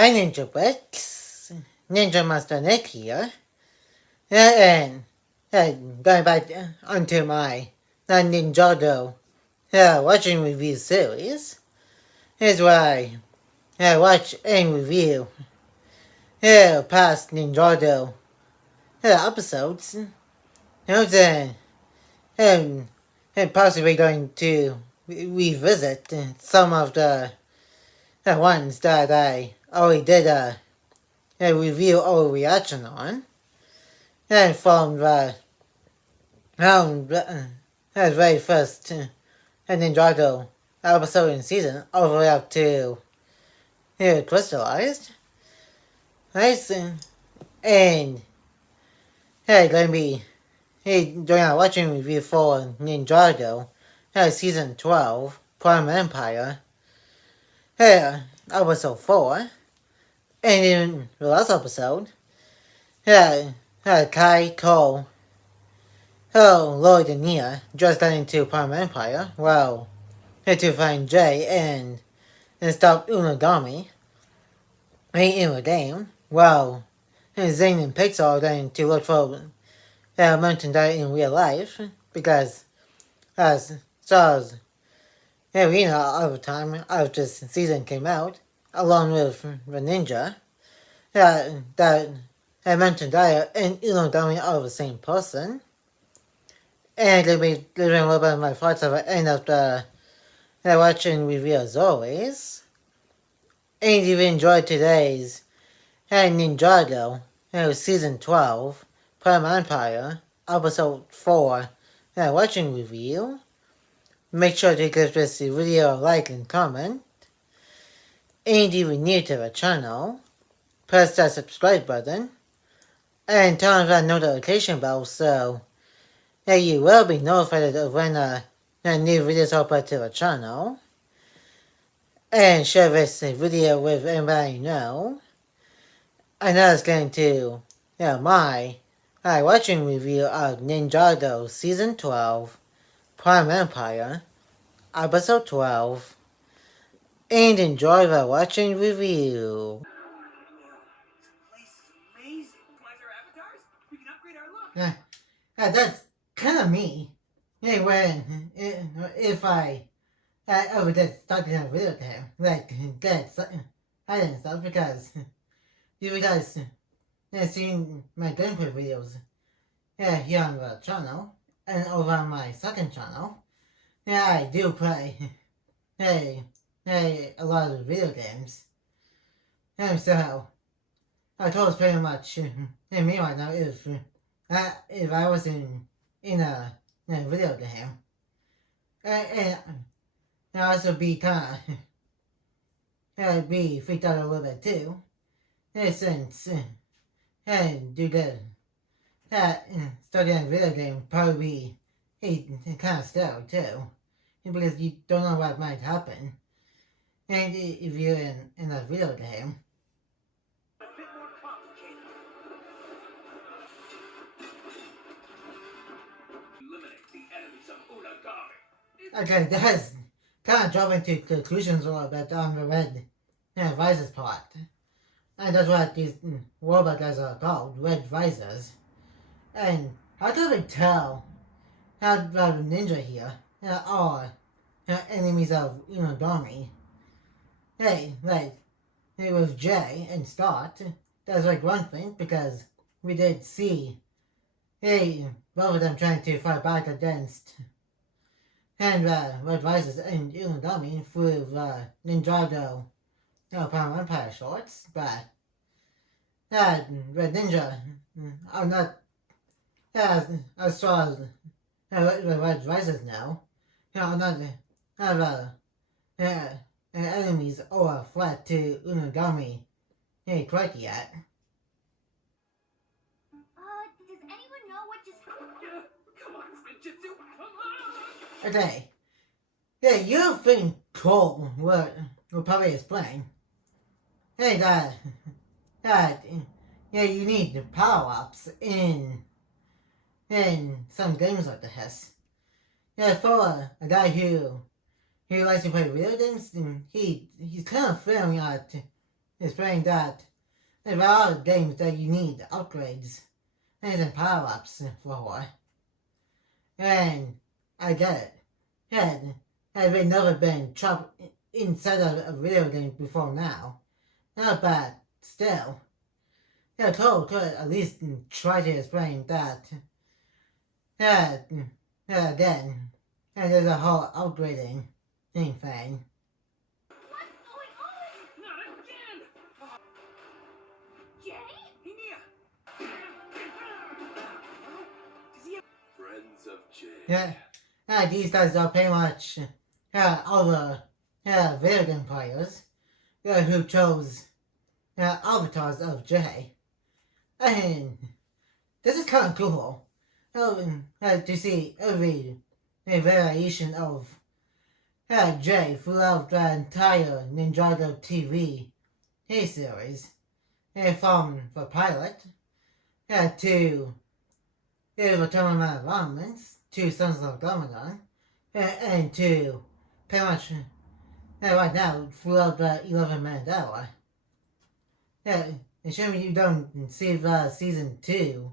Hi Ninja Bricks, Ninja Master Nick here, and going back onto my Ninjago watching review series. Here's why I watch and review past Ninjago episodes. Then and possibly going to revisit some of the ones that I already did a review or reaction on. And from the very first Ninjago episode in season all the way up to Crystallized. Nice. And going to be doing a watching review for Ninjago season 12, Prime Empire, episode 4. And in the last episode, Kai, Cole, Lloyd, and Nia just got into Prime Empire. Well, to find Jay and stop Unagami. In the game. Well, Zane and Pixar are going to look for merchandise in real life because as stars arena all the time after this season came out, along with the ninja, that merchandise and Unagami are the same person. And I'll be giving a little bit of my thoughts at the end of the watching review as always. And if you enjoyed today's Ninjago Season 12 Prime Empire Episode 4 watching review, make sure to give this video a like and comment. And if you're new to the channel, press that subscribe button and turn on that notification bell so you will be notified of when new videos are uploaded to the channel. And share this video with anybody you know. And that's going to my watching review of Ninjago Season 12 Prime Empire Episode 12. And enjoy the watching review. That's kind of me. When if I ever did start doing a video to him, like get I didn't stop because you guys seen my gameplay videos here on the channel and over on my second channel. I do play a lot of video games. And so I told pretty much me right now if I was in a video game and also be kind of be freaked out a little bit too. Since due to starting a video game probably kind of scary too, because you don't know what might happen, and if you're in a video game. Okay, that's kind of jumping to conclusions a little bit on the Red Visors part. And that's what these robot guys are called, Red Visors. And how can we tell how the ninja here are enemies of Unagami? Like with Jay and Scott, that's like one thing, because we did see both of them trying to fight back against and Red Visors and Unagami through Ninjago Prime Empire shorts, but Red Ninja are not as strong as Red Visors now. Are not enemies or a threat to Unagami quite yet. Does anyone know what just happened? Come on, Spinjitzu, come on! Okay. You think Cole will probably explain. That you need the power-ups in some games like this. For a guy who likes to play video games, he's kind of failing at explaining that there are games that you need upgrades and power-ups for. And I get it. And I've never been trapped inside of a video game before now. Not bad, still. Yeah, Cole could at least try to explain that. Yeah, again, and there's a whole upgrading thing. What's going on? Not again! Jay? Hey, Nia! Does he have friends of Jay? Yeah, these guys are pretty much all the video game players who chose avatars of Jay. And this is kind of cool. To see every variation of Jay throughout the entire Ninjago TV series. From the pilot to Return of the Environments to Sons of Domingon and to pretty much right now throughout the 11-minute hour. And sure you don't see the season 2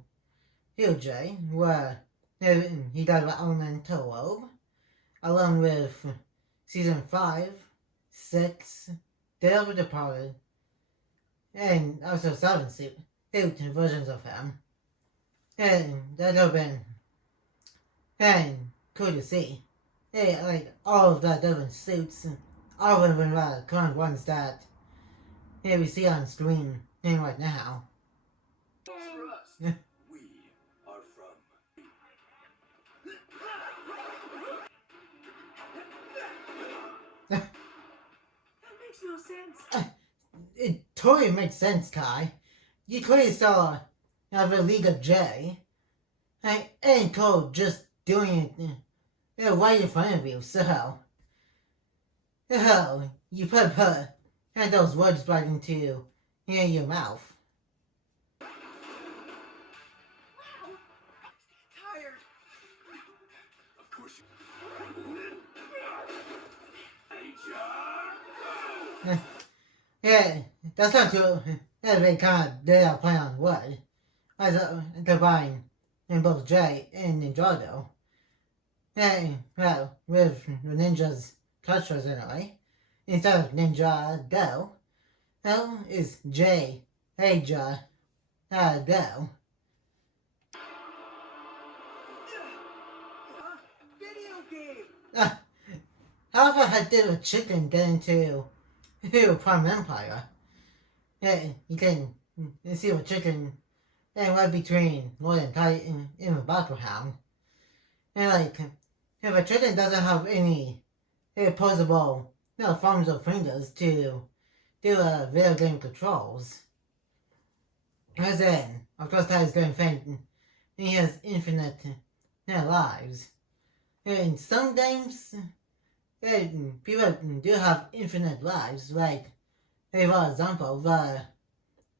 Jay, where he got the elemental robe, along with season 5, 6, Day of the Departed, and also 7 suit versions of him. And that have been cool to see. Like all of the different suits, all of them the current ones that we see on screen right now. Trust. We are from. That makes no sense. It totally makes sense, Kai. You clearly saw the League of J, and Cole just doing it right in front of you, so you put those words back into your mouth. Wow. Tired. Of course you. Yeah, that's not too. That's very kind of they are playing on wood. As a combine in both J and Ninjago. Hey, well, with the ninjas cultures anyway. Instead of Ninjago, well, it's J, Aja, Go. Video game. How did a chicken get into Prime Empire? Yeah, you can see a chicken right between Lord and Titan in the background. And like, if a chicken doesn't have any opposable thumbs or fingers to do video game controls, as in, of course, that is going to faint. He has infinite lives. In some games, people do have infinite lives, like, for example, the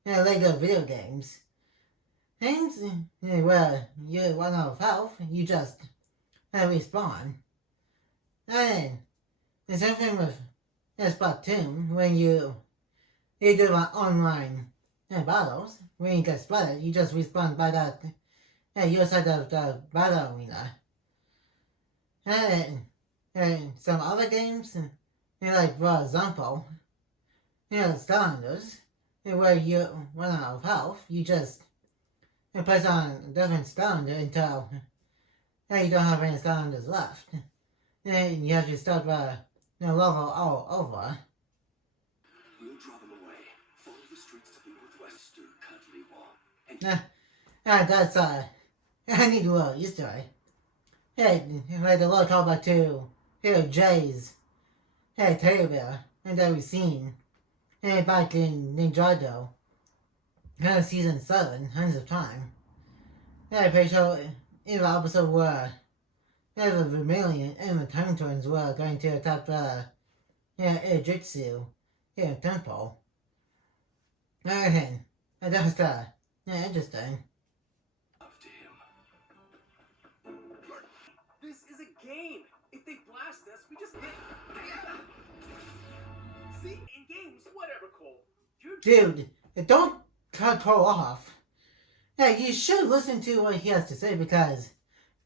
Lego video games. Games where you run out of health, you just respawn. And the same thing with Splatoon, when you do online battles, when you get splattered, you just respawn by that your side of the battle arena. And some other games, like for example, Skylanders, where you run out of health, you just place on a different Skylander until you don't have any Skylanders left. And you have to start the level all over. We'll draw them away. Follow the streets to the northwest through Cuddly Wall. And That's I need a little Easter egg. Hey, like a little callback to Jay's teddy bear that we've seen back in Ninjago season 7 hundreds of time. Pretty sure in the episode where the Vermilion and the Time Twins were going to attack the Ejitsu temple. And that was interesting. Up to him. This is a game. If they blast us, we just hit. See, in games, whatever, Cole. You're Dude, don't cut Cole off. Yeah, you should listen to what he has to say because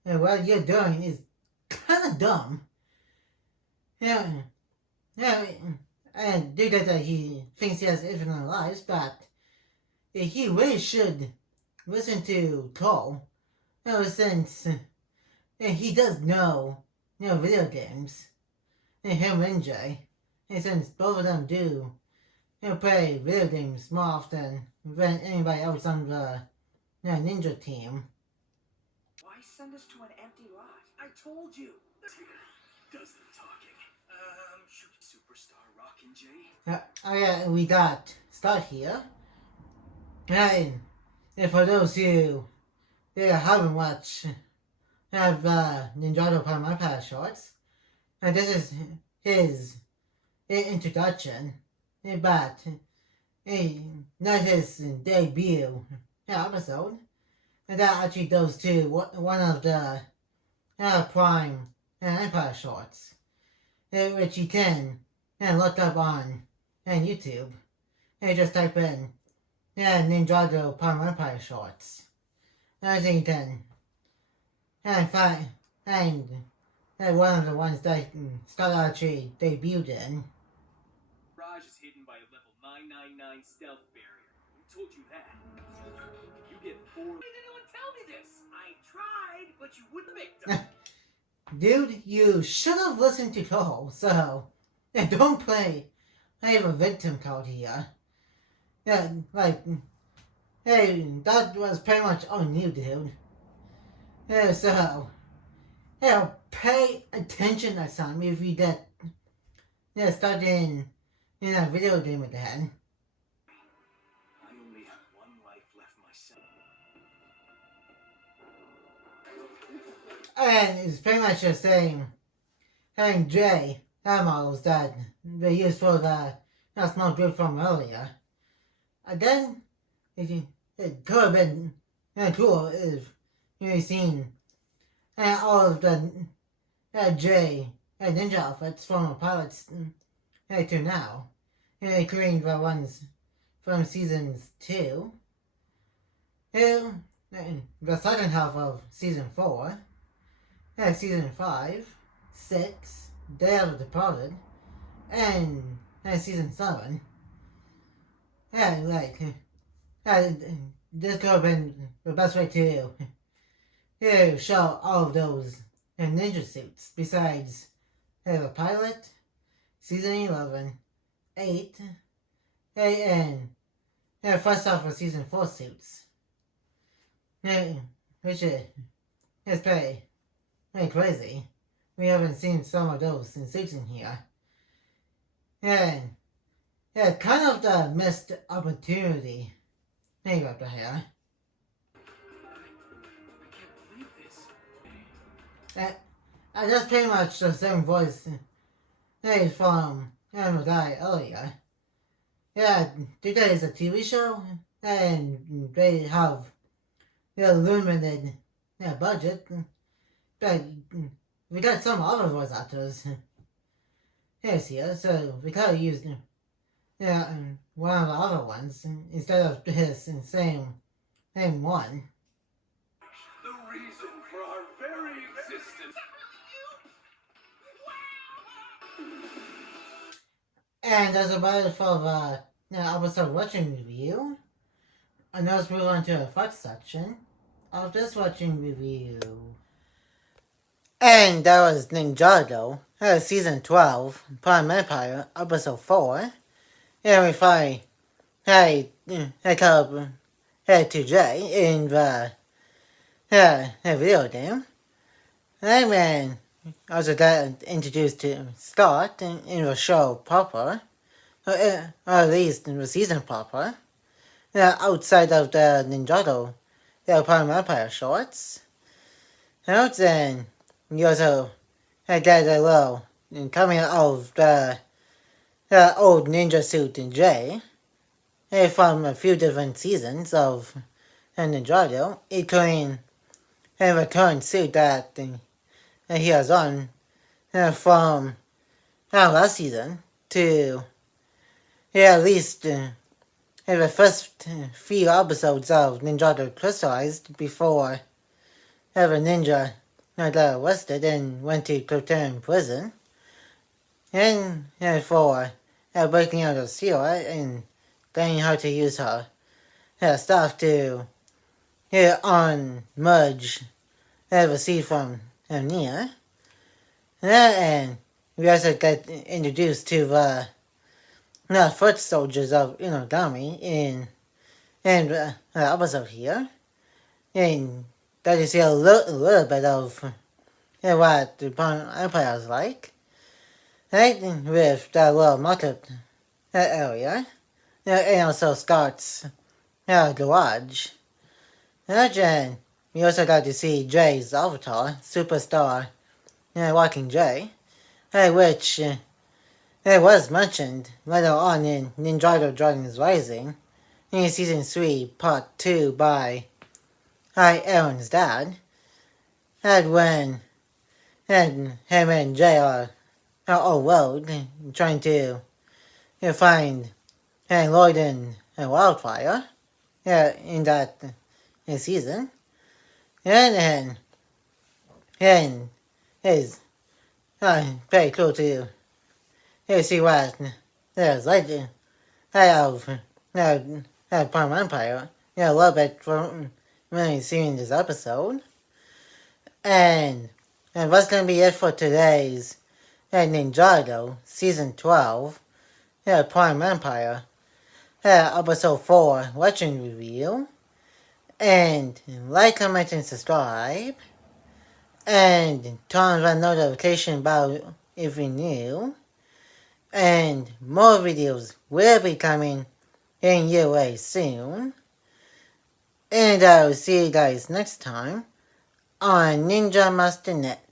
what you're doing is kind of dumb. Yeah, yeah, and due to that he thinks he has infinite lives, but he really should listen to Cole. Since he does know, video games. And him and Jay. And since both of them do, play video games more often than anybody else on the ninja team. Why send us to an empty lot? I told you. Does the talking. Shoot, superstar Rockin' Jay. Oh yeah, we got Start here. And for those who haven't watched, have Ninjago Prime iPad shorts, and this is his introduction, but not his debut episode. And that actually goes to one of the Prime Empire shorts, which you can look up on YouTube. And just type in Ninjago Prime Empire shorts. And I think you can find one of the ones that Scott actually debuted in. Raj is hidden by a level 999 stealth barrier. Who told you that? You get 4. Why did anyone tell me this? I tried, but you wouldn't make them. Dude, you should have listened to Cole, so don't play. I have a victim card here. Yeah, hey, that was pretty much on you, dude. Yeah, so, pay attention next time if you get, start in a video game again. I only have one life left myself. And it's pretty much the same having J models that they used for the small group from earlier. Again, it could have been cool if you've seen all of the J ninja outfits from the pilots to now, including the ones from seasons 2, the second half of season 4, season 5, 6, Day of the Departed, and season 7. This could have been the best way to show all of those ninja suits besides the pilot, season 11, 8, and first off of season 4 suits. Which is pretty crazy. We haven't seen some of those suits in here. And kind of the missed opportunity thing up here. I can't believe this. That's pretty much the same voice from Animal Die earlier. Today is a TV show, and they have limited budget, but we got some other voice actors here, so we could have used one of the other ones instead of his same one. The reason for our very existence. And that's about it for the episode watching review. And now let's move on to the first section of this watching review. And that was Ninjago, season 12, Prime Empire, episode 4. And we finally to Jay in the video game. And then also got introduced to Scott in the show proper, or at least in the season proper, outside of the Ninjago Prime Empire shorts. And then you also get a little coming out of the old ninja suit in J from a few different seasons of Ninjago, including a current suit that he has on from last season to at least the first few episodes of Ninjago crystallized before ever ninja got arrested and went to Croton prison. And for breaking out of Sierra and learning how to use her stuff to unmerge the seed from Nia. And we also get introduced to the foot soldiers of Inogami in the episode here. And that you see a little bit of what the Empire is like. Right? With that little market area. And also Scott's garage. And we also got to see Jay's avatar, Superstar Walking Jay, which it was mentioned later on in Ninjago Dragons Rising in Season 3, Part 2 by Aaron's dad. And when him and Jay are on road trying to find Lloyd and Wildfire in that season. And it's very cool to see what there's like of Palm Empire. A little bit from really seeing this episode. And that's going to be it for today's Ninjago Season 12 Prime Empire Episode 4 Legend Review. And like, comment, and subscribe. And turn on the notification bell if you're new. And more videos will be coming in your way soon. And I will see you guys next time on Ninja Master Net.